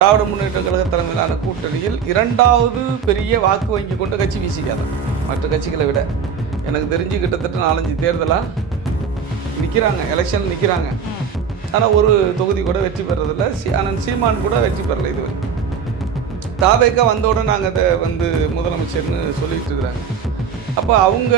திராவிட முன்னேற்ற கழக தலைமையிலான கூட்டணியில் இரண்டாவது பெரிய வாக்கு வங்கி கொண்ட கட்சி விசிக தான். மற்ற கட்சிகளை விட எனக்கு தெரிஞ்சு கிட்டத்தட்ட 4-5 தேர்தலாக நிற்கிறாங்க, எலெக்ஷன் நிற்கிறாங்க. ஆனால் ஒரு தொகுதி கூட வெற்றி பெறதில்லை. ஆனால் சீமான் கூட வெற்றி பெறலை. இது தாவேக்கா வந்தவுடனே நாங்கள் அதை முதலமைச்சர்னு சொல்லிட்டு இருக்கிறாங்க. அப்போ அவங்க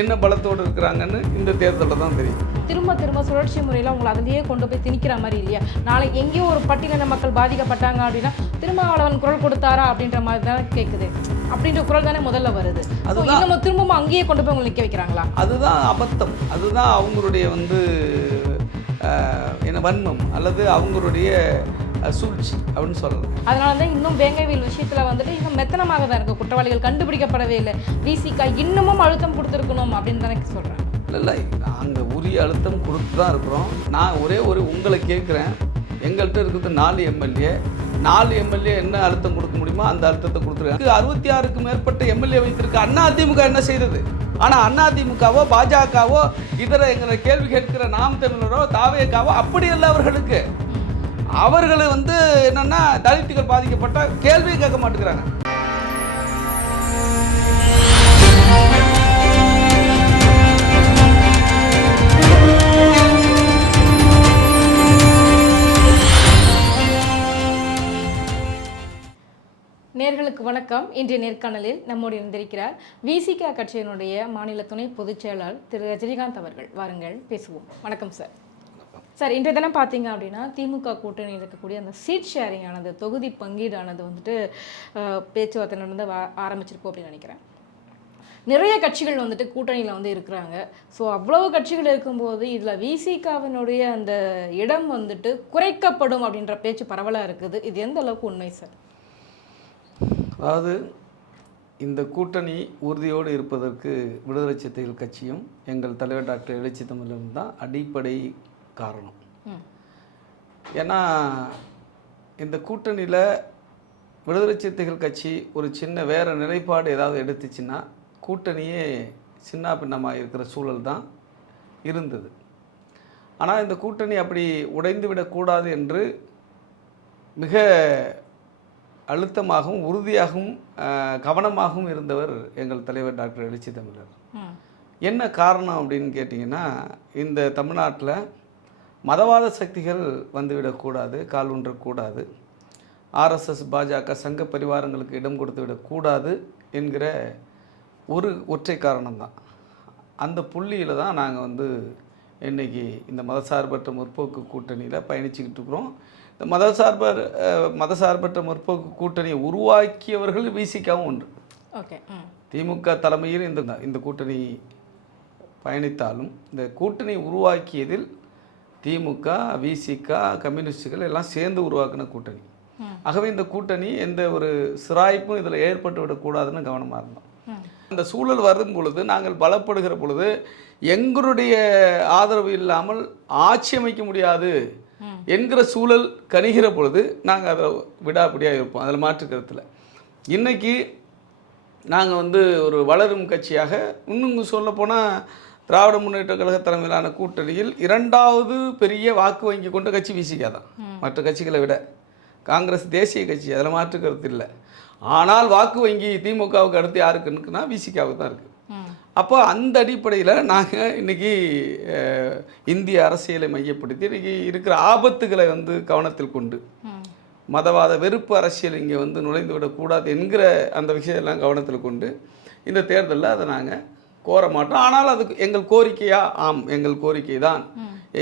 என்ன பலத்தோடு இருக்கிறாங்கன்னு இந்த தேர்தலில் தான் தெரியும். திரும்ப சுழற்சி முறையில் அவங்களை அதிலேயே கொண்டு போய் திணிக்கிற மாதிரி இல்லையா? நாளை எங்கேயோ ஒரு பட்டியலின மக்கள் பாதிக்கப்பட்டாங்க அப்படின்னா திருமாவளவன் குரல் கொடுத்தாரா அப்படின்ற மாதிரி தானே கேட்குது. அப்படின்ற குரல் தானே முதல்ல வருது. நம்ம திரும்பவும் அங்கேயே கொண்டு போய் உங்களை நிற்க வைக்கிறாங்களா? அதுதான் அபத்தம். அதுதான் அவங்களுடைய என்ன வன்மம் அல்லது அவங்களுடைய சூழ்ச்சி அப்படின்னு சொல்லலாம். அதனால தான் இன்னும் வேங்கைவில் விஷயத்தில் இன்னும் மெத்தனமாக தான் இருக்குது. குற்றவாளிகள் கண்டுபிடிக்கப்படவே இல்லை. விசிக இன்னமும் அழுத்தம் கொடுத்துருக்கணும் அப்படின்னு தானே சொல்கிறேன். இல்லை, நாங்கள் உரிய அழுத்தம் கொடுத்து தான் இருக்கிறோம். நான் உங்களை கேட்குறேன். எங்கள்கிட்ட இருக்கிறது 4 எம்எல்ஏ என்ன அழுத்தம் கொடுக்க முடியுமோ அந்த அழுத்தத்தை கொடுத்துருக்காங்க. 66க்கும் மேற்பட்ட எம்எல்ஏ வைத்திருக்க அதிமுக என்ன செய்தது? ஆனால் அதிமுகவோ பாஜகவோ இதர எங்களை கேள்வி கேட்கிற நாம் தமிழரோ தாவேக்காவோ அப்படி இல்லை. அவர்கள் என்னன்னா தலித்துகள் பாதிக்கப்பட்ட கேள்வியை கேட்க மாட்டேங்கிறாங்க. நேர்களுக்கு வணக்கம். இன்றைய நேர்காணலில் நம்மோடு இருந்திருக்கிறார் விசிக கட்சியினுடைய மாநில துணை பொதுச் செயலாளர் திரு ரஜினிகாந்த் அவர்கள். வாருங்கள் பேசுவோம். வணக்கம் சார். சார், இன்றைய தினம் பார்த்தீங்க அப்படின்னா திமுக கூட்டணியில் இருக்கக்கூடிய அந்த சீட் ஷேரிங் ஆனது, தொகுதி பங்கீடானது பேச்சுவார்த்தை நடந்து ஆரம்பிச்சிருப்போம் அப்படின்னு நினைக்கிறேன். நிறைய கட்சிகள் கூட்டணியில் இருக்கிறாங்க. ஸோ அவ்வளவு கட்சிகள் இருக்கும்போது இதில் விசிகாவினுடைய அந்த இடம் குறைக்கப்படும் அப்படின்ற பேச்சு பரவலாக இருக்குது. இது எந்த அளவுக்கு உண்மை சார்? அதாவது இந்த கூட்டணி உறுதியோடு இருப்பதற்கு விடுதலை சிறுத்தைகள் கட்சியும் எங்கள் தலைவர் டாக்டர் எழுச்சி தமிழரும் தான் அடிப்படை காரணம். ஏன்னா இந்த கூட்டணியில் விடுதலை சிறுத்தைகள் கட்சி ஒரு சின்ன வேறு நிலைப்பாடு ஏதாவது எடுத்துச்சுன்னா கூட்டணியே சின்ன பின்னமாக இருக்கிற சூழல் தான் இருந்தது. ஆனால் இந்த கூட்டணி அப்படி உடைந்து விடக்கூடாது என்று மிக அழுத்தமாகவும் உறுதியாகவும் கவனமாகவும் இருந்தவர் எங்கள் தலைவர் டாக்டர் எழுச்சி தமிழர். என்ன காரணம் அப்படின்னு கேட்டிங்கன்னா, இந்த தமிழ்நாட்டில் மதவாத சக்திகள் வந்துவிடக்கூடாது, கால் ஊன்றக்கூடாது, ஆர்எஸ்எஸ் பாஜக சங்க பரிவாரங்களுக்கு இடம் கொடுத்து விடக்கூடாது என்கிற ஒரு ஒற்றை காரணம்தான். அந்த புள்ளியில் தான் நாங்கள் இன்றைக்கி இந்த மதசார்பற்ற முற்போக்கு கூட்டணியில் பயணிச்சுக்கிட்டு இருக்கிறோம். இந்த மதசார்பற்ற முற்போக்கு கூட்டணியை உருவாக்கியவர்கள் விசிகாவும் ஒன்று. ஓகே. திமுக தலைமையில் இந்த கூட்டணி பயணித்தாலும் இந்த கூட்டணி உருவாக்கியதில் திமுக, விசிகா, கம்யூனிஸ்டுகள் எல்லாம் சேர்ந்து உருவாக்கின கூட்டணி. ஆகவே இந்த கூட்டணி எந்த ஒரு சிராய்ப்பும் இதில் ஏற்பட்டு விடக்கூடாதுன்னு கவனமாக இருந்தோம். அந்த சூழல் வரும் பொழுது, நாங்கள் பலப்படுகிற பொழுது எங்களுடைய ஆதரவு இல்லாமல் ஆட்சி அமைக்க முடியாது என்கிற சூழல் கணிகிற பொழுது நாங்கள் அதை விடாப்படியாக இருப்போம். அதில் மாற்று கருத்தில் இன்றைக்கி நாங்கள் ஒரு வளரும் கட்சியாக, இன்னும் சொல்லப்போனால் திராவிட முன்னேற்ற கழக தலைமையிலான கூட்டணியில் இரண்டாவது பெரிய வாக்கு வங்கி கொண்ட கட்சி விசிக தான். மற்ற கட்சிகளை விட காங்கிரஸ் தேசிய கட்சி, அதில் மாற்று கருத்து இல்லை. ஆனால் வாக்கு வங்கி திமுகவுக்கு அடுத்து யாருக்கு இருக்குன்னா விசிகாவுக்கு தான் இருக்குது. அப்போ அந்த அடிப்படையில் நாங்கள் இன்றைக்கி இந்திய அரசியலை மையப்படுத்தி இன்றைக்கி இருக்கிற ஆபத்துகளை கவனத்தில் கொண்டு மதவாத வெறுப்பு அரசியல் இங்கே நுழைந்து விடக்கூடாது என்கிற அந்த விஷயத்தெல்லாம் கவனத்தில் கொண்டு இந்த தேர்தலில் அதை நாங்கள் கோர மாட்டோம். ஆனால் அதுக்கு எங்கள் கோரிக்கையா? ஆம், எங்கள் கோரிக்கை தான்.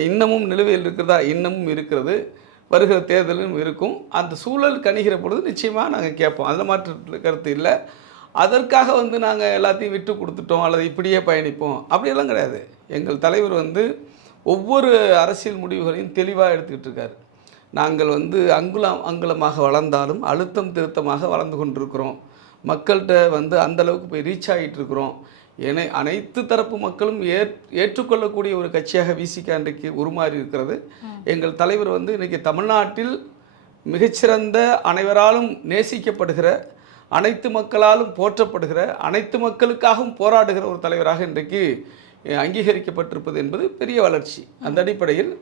இன்னமும் நிலுவையில் இருக்கிறதா? இன்னமும் இருக்கிறது. வருகிற தேர்தலும் இருக்கும். அந்த சூழல் கணிகிற பொழுது நிச்சயமாக நாங்கள் கேட்போம். அதில் மாற்று கருத்து இல்லை. அதற்காக நாங்கள் எல்லாத்தையும் விட்டு கொடுத்துட்டோம் அல்லது இப்படியே பயணிப்போம் அப்படியெல்லாம் கிடையாது. எங்கள் தலைவர் ஒவ்வொரு அரசியல் முடிவுகளையும் தெளிவாக எடுத்துக்கிட்டு இருக்கார். நாங்கள் அங்குலமாக வளர்ந்தாலும் அழுத்தம் திருத்தமாக வளர்ந்து கொண்டிருக்கிறோம். மக்கள்கிட்ட அந்தளவுக்கு போய் ரீச் ஆகிட்டு இருக்கிறோம். அனைத்து தரப்பு மக்களும் ஏற்றுக்கொள்ளக்கூடிய ஒரு கட்சியாக விசிக இன்றைக்கு உருமாறி இருக்கிறது. எங்கள் தலைவர் இன்றைக்கி தமிழ்நாட்டில் மிகச்சிறந்த, அனைவராலும் நேசிக்கப்படுகிற, அனைத்து மக்களாலும் போற்றப்படுகிற, அனைத்து மக்களுக்காகவும் போராடுகிற ஒரு தலைவராக இன்றைக்கு அங்கீகரிக்கப்பட்டிருப்பது என்பது பெரிய வளர்ச்சி. அந்த அடிப்படையில்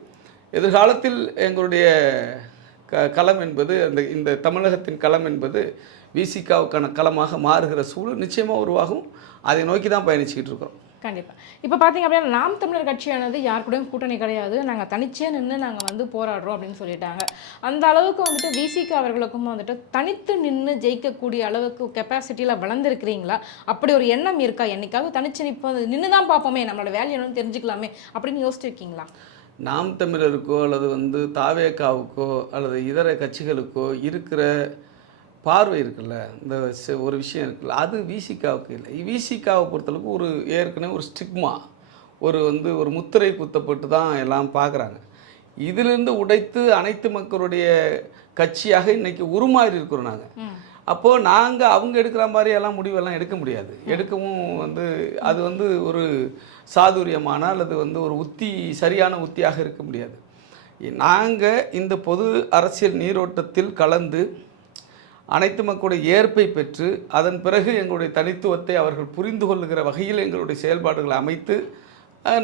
எதிர்காலத்தில் எங்களுடைய களம் என்பது இந்த தமிழகத்தின் களம் என்பது விசிகாவுக்கான களமாக மாறுகிற சூழல் நிச்சயமாக உருவாகும். அதை நோக்கி தான் பயணிச்சுக்கிட்டு இருக்கிறோம். கண்டிப்பா. இப்போ பார்த்தீங்க அப்படின்னா நாம் தமிழர் கட்சியானது யார் கூடயும் கூட்டணி கிடையாது, நாங்கள் தனிச்சே நின்று நாங்கள் வந்து போராடுறோம் அப்படின்னு சொல்லிட்டாங்க. அந்த அளவுக்கு வந்துட்டு விசிக அவர்களுக்கும் வந்துட்டு தனித்து நின்று ஜெயிக்கக்கூடிய அளவுக்கு கெப்பாசிட்டியில் வளர்ந்துருக்கிறீங்களா? அப்படி ஒரு எண்ணம் இருக்கா? என்னைக்காவது தனிச்சு நிற்போம், நின்று தான் பார்ப்போமே, நம்மளோட வேல்யூ என்னன்னு தெரிஞ்சுக்கலாமே அப்படின்னு யோசிச்சிருக்கீங்களா? நாம் தமிழருக்கோ அல்லது தாவேகாவுக்கோ அல்லது இதர கட்சிகளுக்கோ இருக்கிற பார்வை இருக்குல்ல, இந்த ஒரு விஷயம் இருக்குல்ல, அது விசிகாவுக்கு இல்லை. விசிகாவை பொறுத்தளவுக்கு ஒரு ஏற்கனவே ஒரு ஸ்டிக்மா, ஒரு முத்திரை குத்தப்பட்டு தான் எல்லாம் பார்க்குறாங்க. இதிலிருந்து உடைத்து அனைத்து மக்களுடைய கட்சியாக இன்னைக்கு உருமாறி இருக்கிறோம் நாங்கள். அப்போது நாங்கள் அவங்க எடுக்கிற மாதிரியெல்லாம் முடிவெல்லாம் எடுக்க முடியாது. எடுக்கவும் அது ஒரு சாதுரியமான அல்லது ஒரு சரியான உத்தியாக இருக்க முடியாது. நாங்கள் இந்த பொது அரசியல் நீரோட்டத்தில் கலந்து அனைத்து மக்களுடைய ஏற்பை பெற்று அதன் பிறகு எங்களுடைய தனித்துவத்தை அவர்கள் புரிந்து கொள்ளுகிற வகையில் எங்களுடைய செயல்பாடுகளை அமைத்து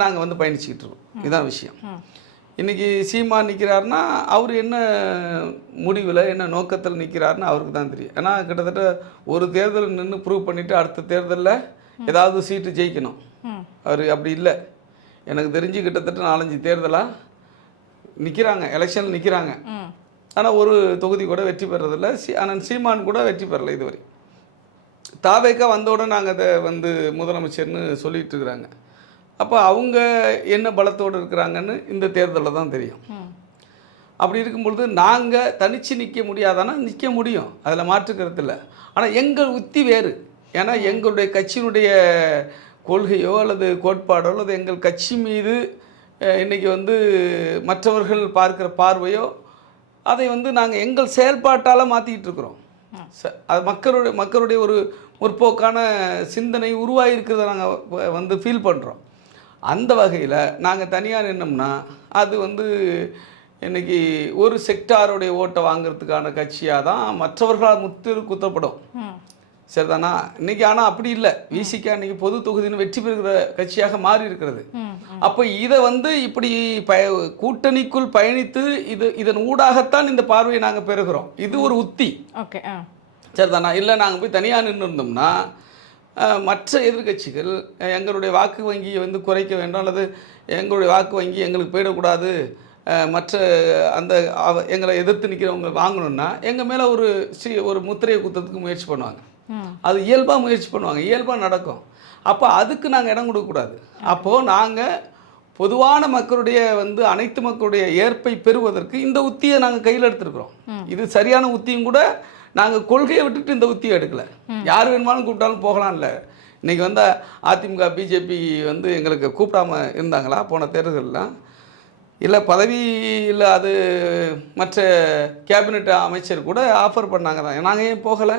நாங்கள் பயணிச்சுக்கிட்டு இருக்கோம். இதுதான் விஷயம். இன்றைக்கி சீமான் நிற்கிறாருன்னா அவர் என்ன முடிவில் என்ன நோக்கத்தில் நிற்கிறாருன்னு அவருக்கு தான் தெரியும். ஏன்னா கிட்டத்தட்ட ஒரு தேர்தல் நின்று ப்ரூவ் பண்ணிவிட்டு அடுத்த தேர்தலில் ஏதாவது சீட்டு ஜெயிக்கணும். அவர் அப்படி இல்லை. எனக்கு தெரிஞ்சு கிட்டத்தட்ட 4-5 தேர்தலாக நிற்கிறாங்க, எலெக்ஷனில் நிற்கிறாங்க. ஆனால் ஒரு தொகுதி கூட வெற்றி பெறதில்லை. ஆனால் சீமான் கூட வெற்றி பெறலை இதுவரை. தாவேக்கா வந்தவுடனே நாங்கள் அதை முதலமைச்சர்னு சொல்லிகிட்டு இருக்கிறாங்க. அப்போ அவங்க என்ன பலத்தோடு இருக்கிறாங்கன்னு இந்த தேர்தலில் தான் தெரியும். அப்படி இருக்கும்பொழுது நாங்கள் தனித்து நிற்க முடியாதானா நிற்க முடியும், அதில் மாற்றுக்கிறது இல்லை. ஆனால் எங்கள் உத்தி வேறு. ஏன்னா எங்களுடைய கட்சியினுடைய கொள்கையோ அல்லது கோட்பாடோ அல்லது எங்கள் கட்சி மீது இன்றைக்கி மற்றவர்கள் பார்க்குற பார்வையோ அதை நாங்கள் எங்கள் செயல்பாட்டால் மாற்றிக்கிட்டு இருக்கிறோம். அது மக்களுடைய ஒரு முற்போக்கான சிந்தனை உருவாகிருக்கிறத நாங்கள் ஃபீல் பண்ணுறோம். அந்த வகையில் நாங்கள் தனியாக நின்னோம்னா அது இன்றைக்கி ஒரு செக்டாருடைய ஓட்டை வாங்கிறதுக்கான கட்சியாக தான் மற்றவர்களால் முத்திரு குத்தப்படும். சரிதானா? இன்றைக்கி ஆனால் அப்படி இல்லை. விசிகா இன்றைக்கி பொது தொகுதின்னு வெற்றி பெறுகிற கட்சியாக மாறி இருக்கிறது. அப்போ இதை இப்படி கூட்டணிக்குள் பயணித்து இதன் ஊடாகத்தான் இந்த பார்வையை நாங்கள் பெறுகிறோம். இது ஒரு உத்தி. ஓகே, சரிதானா? இல்லை நாங்கள் போய் தனியாக நின்று இருந்தோம்னா மற்ற எதிர்கட்சிகள் எங்களுடைய வாக்கு வங்கியை குறைக்க வேண்டும் அல்லது எங்களுடைய வாக்கு வங்கி எங்களுக்கு போயிடக்கூடாது, மற்ற எங்களை எதிர்த்து நிற்கிறவங்க வாங்கணும்னா எங்கள் மேலே ஒரு முத்திரையை குத்துறதுக்கு முயற்சி பண்ணுவாங்க. அது இயல்பாக முயற்சி பண்ணுவாங்க, இயல்பாக நடக்கும். அப்போ அதுக்கு நாங்கள் இடம் கொடுக்கக்கூடாது. அப்போது நாங்கள் பொதுவான மக்களுடைய அனைத்து மக்களுடைய ஏற்பை பெறுவதற்கு இந்த உத்தியை நாங்கள் கையில் எடுத்துருக்குறோம். இது சரியான உத்தியும் கூட. நாங்கள் கொள்கையை விட்டுட்டு இந்த உத்தியை எடுக்கலை. யார் வேணுமாலும் கூப்பிட்டாலும் போகலாம்ல. இன்றைக்கி அதிமுக பிஜேபி எங்களுக்கு கூப்பிடாம இருந்தாங்களா போன தேர்தலெலாம்? இல்லை பதவியில் அது மற்ற கேபினெட் அமைச்சர் கூட ஆஃபர் பண்ணாங்க தான். நாங்கள் ஏன் போகலை?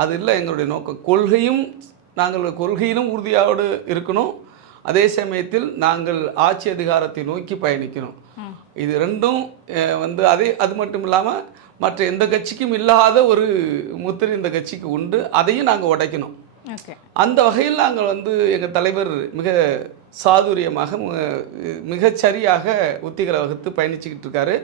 அது இல்லை எங்களுடைய நோக்கம். நாங்கள் கொள்கையிலும் உறுதியோடு இருக்கணும், அதே சமயத்தில் நாங்கள் ஆட்சி அதிகாரத்தை நோக்கி பயணிக்கணும். இது ரெண்டும் அது மட்டும் இல்லாமல் மற்ற எந்த கட்சிக்கும் இல்லாத ஒரு முத்திரை இந்த கட்சிக்கு உண்டு. அதையும் நாங்கள் உடைக்கணும். அந்த வகையில் நாங்கள் எங்கள் தலைவர் மிக சாதுரியமாக மிகச்சரியாக உத்திகளை வகுத்து பயணிச்சுக்கிட்டு இருக்காரு.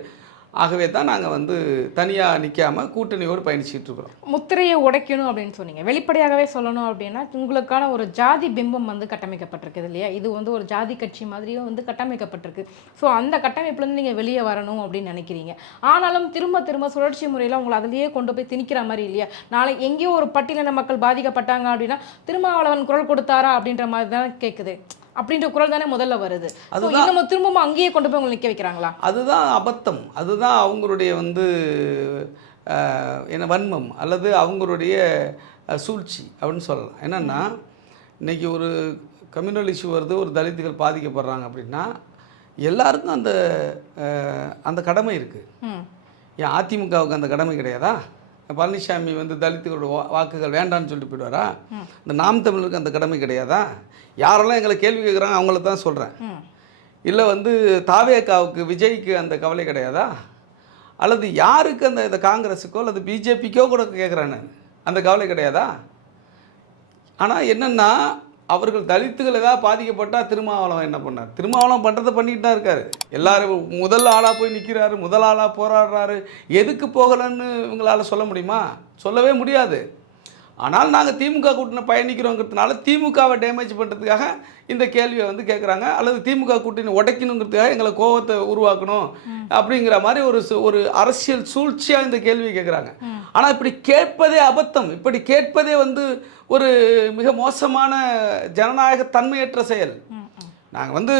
ஆகவே தான் நாங்கள் தனியாக நிற்காமல் கூட்டணியோடு பயணிச்சுட்டு இருக்கிறோம். முத்திரையை உடைக்கணும் அப்படின்னு சொன்னீங்க. வெளிப்படையாகவே சொல்லணும் அப்படின்னா உங்களுக்கான ஒரு ஜாதி பிம்பம் கட்டமைக்கப்பட்டிருக்குது இல்லையா? இது ஒரு ஜாதி கட்சி மாதிரியும் கட்டமைக்கப்பட்டிருக்கு. ஸோ அந்த கட்டமைப்புலேருந்து நீங்கள் வெளியே வரணும் அப்படின்னு நினைக்கிறீங்க. ஆனாலும் திரும்ப திரும்ப சுழற்சி முறையில் உங்களை அதிலேயே கொண்டு போய் திணிக்கிற மாதிரி இல்லையா? நாளை எங்கேயோ ஒரு பட்டியலின மக்கள் பாதிக்கப்பட்டாங்க அப்படின்னா திருமாவளவன் குரல் கொடுத்தாரா அப்படின்ற மாதிரி தான் கேட்குது. அப்படின்ற குரல் தானே முதல்ல வருது. இன்னும் திரும்பவும் அங்கேயே கொண்டு போய் உங்களை நிற்க வைக்கிறாங்களா? அதுதான் அபத்தம். அதுதான் அவங்களுடைய வன்மம் அல்லது அவங்களுடைய சூழ்ச்சி அப்படின்னு சொல்லலாம். என்னென்னா இன்றைக்கி ஒரு கம்யூனல் இஷ்யூ வருது, ஒரு தலித்துகள் பாதிக்கப்படுறாங்க அப்படின்னா எல்லாருக்கும் அந்த கடமை இருக்குது. ஏன் அதிமுகவுக்கு அந்த கடமை கிடையாதா? பழனிசாமி தலித்துகளோட வாக்குகள் வேண்டான்னு சொல்லிட்டு போயிடுவாரா? இந்த நாம் தமிழருக்கு அந்த கடமை கிடையாதா? யாரெல்லாம் எங்களை கேள்வி கேட்குறாங்க அவங்கள தான் சொல்கிறேன். இல்லை தாவேக்காவுக்கு விஜய்க்கு அந்த கவலை கிடையாதா? அல்லது யாருக்கு இந்த காங்கிரஸுக்கோ அல்லது பிஜேபிக்கோ கூட கேட்குறேன் நான், அந்த கவலை கிடையாதா? ஆனால் என்னென்னா அவர்கள் தலித்துகள் ஏதாவது பாதிக்கப்பட்டால் திருமாவளவன் என்ன பண்ணார்? திருமாவளவன் பண்ணுறதை பண்ணிட்டு தான் இருக்காரு. எல்லாரும் முதல் ஆளாக போய் நிற்கிறாரு, முதல் ஆளாக போராடுறாரு. எதுக்கு போகலன்னு இவங்களால சொல்ல முடியுமா? சொல்லவே முடியாது. ஆனால் நாங்கள் திமுக கூட்டணி பயணிக்கிறோங்கிறதுனால திமுகவை டேமேஜ் பண்ணுறதுக்காக இந்த கேள்வியை வந்து கேட்குறாங்க, அல்லது திமுக கூட்டணி உடைக்கணுங்கிறதுக்காக எங்களை கோவத்தை உருவாக்கணும் அப்படிங்கிற மாதிரி ஒரு அரசியல் சூழ்ச்சியாக இந்த கேள்வியை கேட்குறாங்க. ஆனால் இப்படி கேட்பதே அபத்தம். இப்படி கேட்பதே வந்து ஒரு மிக மோசமான ஜனநாயக தன்மையற்ற செயல். நாங்கள் வந்து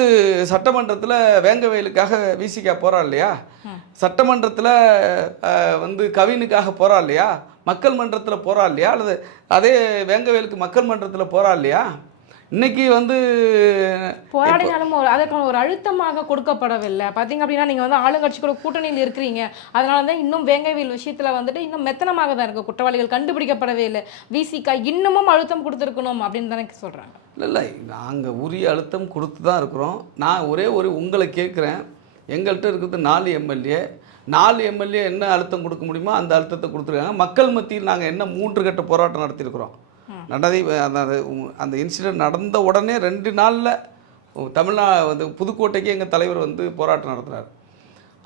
சட்டமன்றத்தில் வேங்கவேலுக்காக விசிகா போகிறோம் இல்லையா, சட்டமன்றத்தில் வந்து கவினுக்காக போகிறோம் இல்லையா, மக்கள் மன்றத்தில் போகிறா இல்லையா, அல்லது அதே வேங்கவேலுக்கு மக்கள் மன்றத்தில் போகிறா இல்லையா, இன்னைக்கு வந்து போராடினாலும் அதற்கான ஒரு அழுத்தமாக கொடுக்கப்படவில்லை. பார்த்தீங்க அப்படின்னா நீங்கள் வந்து ஆளுங்கட்சி கூட கூட்டணியில் இருக்கிறீங்க, அதனால தான் இன்னும் வேங்கவேல் விஷயத்தில் வந்துட்டு இன்னும் மெத்தனமாக தான் இருக்குது, குற்றவாளிகள் கண்டுபிடிக்கப்படவே இல்லை, விசிகா இன்னமும் அழுத்தம் கொடுத்துருக்கணும் அப்படின்னு தானே சொல்கிறாங்க. இல்லை, நாங்கள் உரிய அழுத்தம் கொடுத்து தான் இருக்கிறோம். நான் உங்களை கேட்குறேன், எங்கள்கிட்ட இருக்கிறது 4 எம்எல்ஏ என்ன அழுத்தம் கொடுக்க முடியுமோ அந்த அழுத்தத்தை கொடுத்துருக்காங்க. மக்கள் மத்தியில் நாங்கள் என்ன 3 கட்ட போராட்டம் நடத்தியிருக்கிறோம். அந்த இன்சிடென்ட் நடந்த உடனே 2 நாளில் புதுக்கோட்டைக்கு எங்கள் தலைவர் வந்து போராட்டம் நடத்துகிறார்.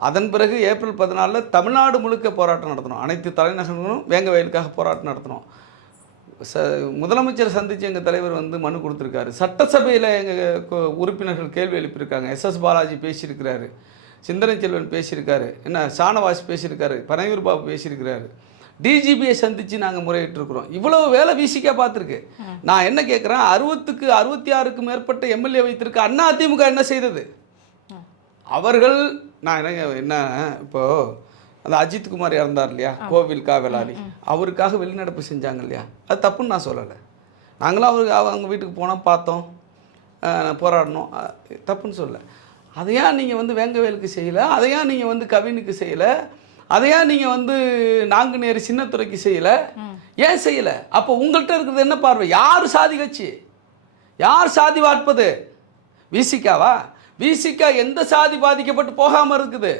அதன் பிறகு ஏப்ரல் 14 தமிழ்நாடு முழுக்க போராட்டம் நடத்தினோம். அனைத்து தலைநகரங்களும் வேங்கவேலுக்காக போராட்டம் நடத்தினோம். முதலமைச்சர் சந்தித்து எங்கள் தலைவர் வந்து மனு கொடுத்துருக்காரு. சட்டசபையில் எங்கள் உறுப்பினர்கள் கேள்வி எழுப்பியிருக்காங்க. எஸ்எஸ் பாலாஜி பேசியிருக்கிறாரு, சிந்தனை செல்வன் பேசியிருக்காரு, ஷானவாஸ் பேசியிருக்காரு, பனையூர் பாபு பேசியிருக்கிறாரு, டிஜிபியை சந்தித்து நாங்கள் முறையிட்டிருக்கிறோம். இவ்வளவு வேலை விசிகா பார்த்துருக்கு. நான் என்ன கேட்குறேன், 66க்கு மேற்பட்ட எம்எல்ஏ வைத்திருக்க அதிமுக என்ன செய்தது? அவர்கள் நான் என்ன இப்போது அந்த அஜித் குமார் இறந்தார் இல்லையா, கோவில் காவலாளி, அவருக்காக வெளிநடப்பு செஞ்சாங்க இல்லையா, அது தப்புன்னு நான் சொல்லலை. நாங்களும் அவங்க வீட்டுக்கு போனோம், பார்த்தோம், போராடினோம், தப்புன்னு சொல்லலை. அதையா நீங்கள் வந்து வேங்கவேலுக்கு செய்யலை, அதையா நீங்கள் வந்து கவினுக்கு செய்யலை, அதையா நீங்கள் வந்து நாங்குநேரி சின்னத்துறைக்கு செய்யலை, ஏன் செய்யலை? அப்போ உங்கள்கிட்ட இருக்கிறது என்ன பார்வை? யார் சாதி கட்சி? யார் சாதி பார்ப்பது? விசிகாவா? விசிகா எந்த சாதி பாதிக்கப்பட்டு போகாமல் இருக்குது?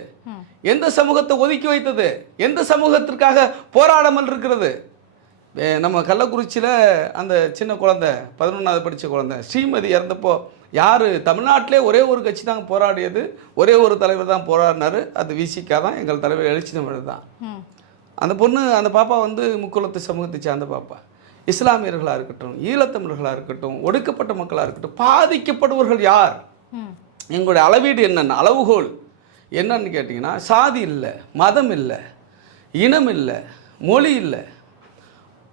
எந்த சமூகத்தை ஒதுக்கி வைத்தது? எந்த சமூகத்திற்காக போராடாமல் இருக்கிறது? நம்ம கள்ளக்குறிச்சியில் அந்த சின்ன குழந்தை 11வது படித்த குழந்தை ஸ்ரீமதி இறந்தப்போ யார் தமிழ்நாட்டிலே ஒரே ஒரு கட்சி தாங்க போராடியது, ஒரே ஒரு தலைவர் தான் போராடினார், அது விசிகா தான், எங்கள் தலைவர் எழுச்சி தமிழர் தான். அந்த பொண்ணு, அந்த பாப்பா வந்து முக்குளத்து சமூகத்தை சார்ந்த பாப்பா. இஸ்லாமியர்களாக இருக்கட்டும், ஈழத்தமிழர்களாக இருக்கட்டும், ஒடுக்கப்பட்ட மக்களாக இருக்கட்டும், பாதிக்கப்படுவர்கள் யார்? எங்களுடைய அளவீடு என்னென்ன, அளவுகோல் என்னன்னு கேட்டிங்கன்னா, சாதி இல்லை, மதம் இல்லை, இனம் இல்லை, மொழி இல்லை,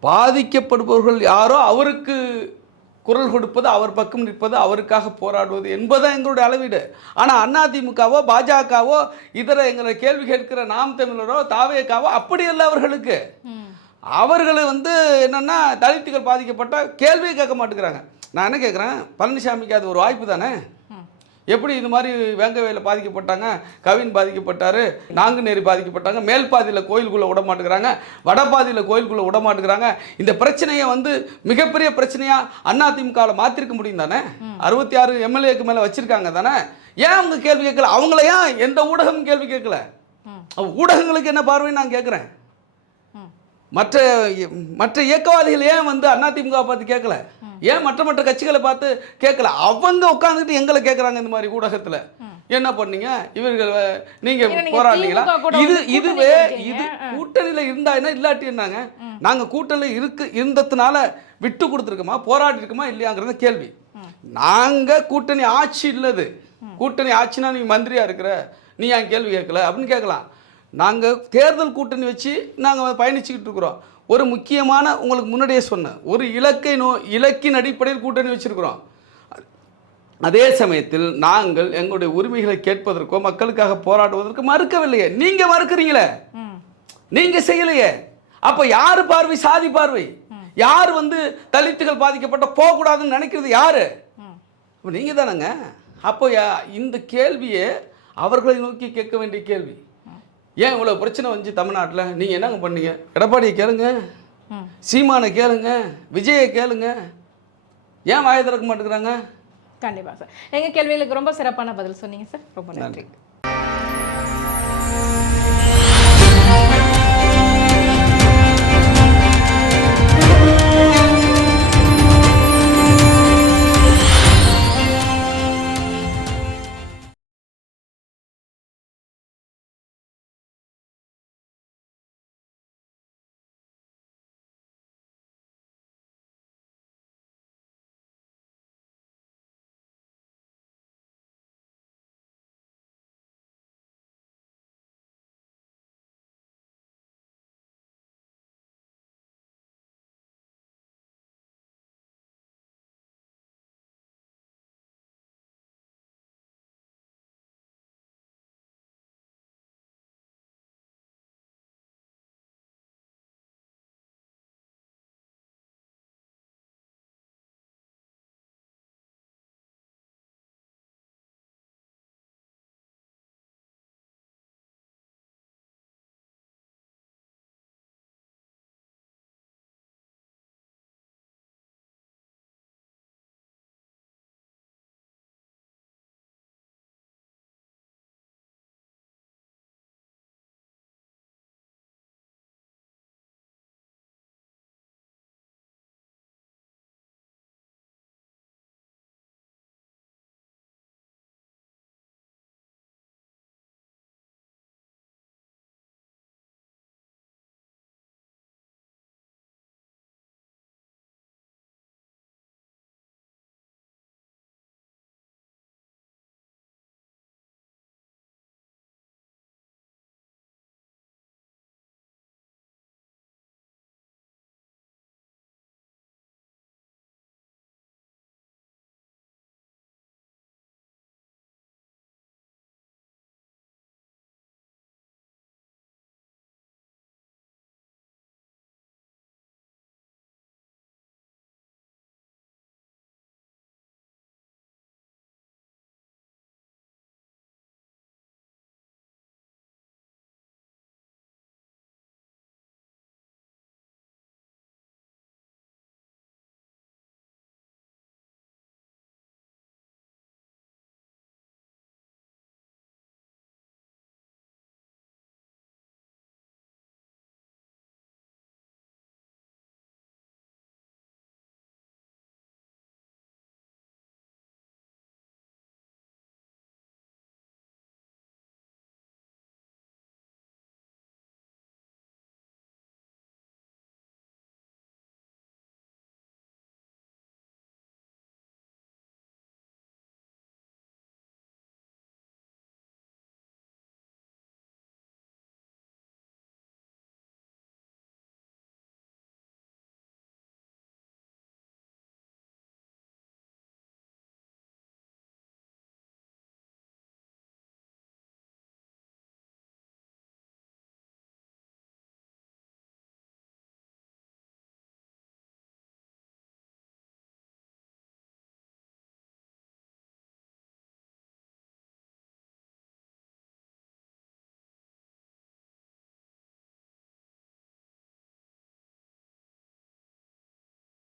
பாதிக்கப்படுபவர்கள் யாரோ அவருக்கு குரல் கொடுப்பது, அவர் பக்கம் நிற்பது, அவருக்காக போராடுவது என்பதுதான் எங்களுடைய அளவீடு. ஆனால் அதிமுகவோ பாஜகவோ இதர எங்களை கேள்வி கேட்கிற நாம் தமிழரோ தாவேக்காவோ அப்படி இல்லை. அவர்கள் வந்து என்னென்னா தலித்துகள் பாதிக்கப்பட்ட கேள்வியை கேட்க மாட்டேங்கிறாங்க. நான் என்ன கேட்குறேன், பழனிசாமிக்கு அது ஒரு வாய்ப்பு தானே? எப்படி இது மாதிரி வேங்கவேலில் பாதிக்கப்பட்டாங்க, கவின் பாதிக்கப்பட்டார், நாங்குநேரி பாதிக்கப்பட்டாங்க, மேல் பாதியில் கோயிலுக்குள்ளே விட மாட்டேங்கிறாங்க, வடபாதியில் கோயிலுக்குள்ளே விட மாட்டேங்கிறாங்க. இந்த பிரச்சனையை வந்து மிகப்பெரிய பிரச்சனையாக அதிமுகவில் மாற்றிருக்க முடியும் தானே? 66 எம்எல்ஏக்கு மேலே வச்சுருக்காங்க தானே? ஏன் அவங்க கேள்வி கேட்கல? அவங்கள ஏன் எந்த ஊடகமும் கேள்வி கேட்கல? ஊடகங்களுக்கு என்ன பார்வைன்னு நான் கேட்குறேன். மற்ற இயக்கவாதிகள் ஏன் வந்து அதிமுக பார்த்து கேட்கல? ஏன் மற்ற கட்சிகளை பார்த்து கேட்கல? அவங்க உட்காந்துட்டு எங்களை கேட்குறாங்க. இந்த மாதிரி ஊடகத்தில் என்ன பண்ணீங்க, இவர்கள் நீங்க போராடுறீங்களா? இதுவே கூட்டணியில் இருந்தா என்ன, இல்லாட்டி என்னங்க? நாங்கள் கூட்டணியில் இருந்ததுனால விட்டு கொடுத்துருக்கோமா, போராடி இருக்கோமா இல்லையாங்கிறத கேள்வி. நாங்கள் கூட்டணி ஆட்சி இல்லது. கூட்டணி ஆட்சினா நீ மந்திரியா இருக்கிற, நீ ஏன் கேள்வி கேட்கல அப்படின்னு கேட்கலாம். நாங்கள் தேர்தல் கூட்டணி வச்சு நாங்கள் பயணிச்சுக்கிட்டு இருக்கிறோம். ஒரு முக்கியமான, உங்களுக்கு முன்னாடியே சொன்னேன், ஒரு இலக்கின் அடிப்படையில் கூட்டணி வச்சுருக்கிறோம். அதே சமயத்தில் நாங்கள் எங்களுடைய உரிமைகளை கேட்பதற்கோ மக்களுக்காக போராடுவதற்கு மறுக்கவில்லையே. நீங்கள் மறுக்கிறீங்களே, நீங்கள் செய்யலையே. அப்போ யார் பார்வை? சாதி பார்வை. யார் வந்து தலித்துகள் பாதிக்கப்பட்ட போகக்கூடாதுன்னு நினைக்கிறது யாரு? நீங்கள் தானேங்க. அப்போ இந்த கேள்வியை அவர்களை நோக்கி கேட்க வேண்டிய கேள்வி. ஏன் இவ்வளோ பிரச்சனை வந்துச்சு தமிழ்நாட்டில்? நீங்கள் என்னங்க பண்ணீங்க? எடப்பாடியை கேளுங்க, சீமானை கேளுங்க, விஜயை கேளுங்க, ஏன் வாயை திறக்க மாட்டேங்கிறாங்க? கண்டிப்பாக சார், எங்கள் கேள்விகளுக்கு ரொம்ப சிறப்பான பதில் சொன்னீங்க சார். ரொம்ப நன்றி.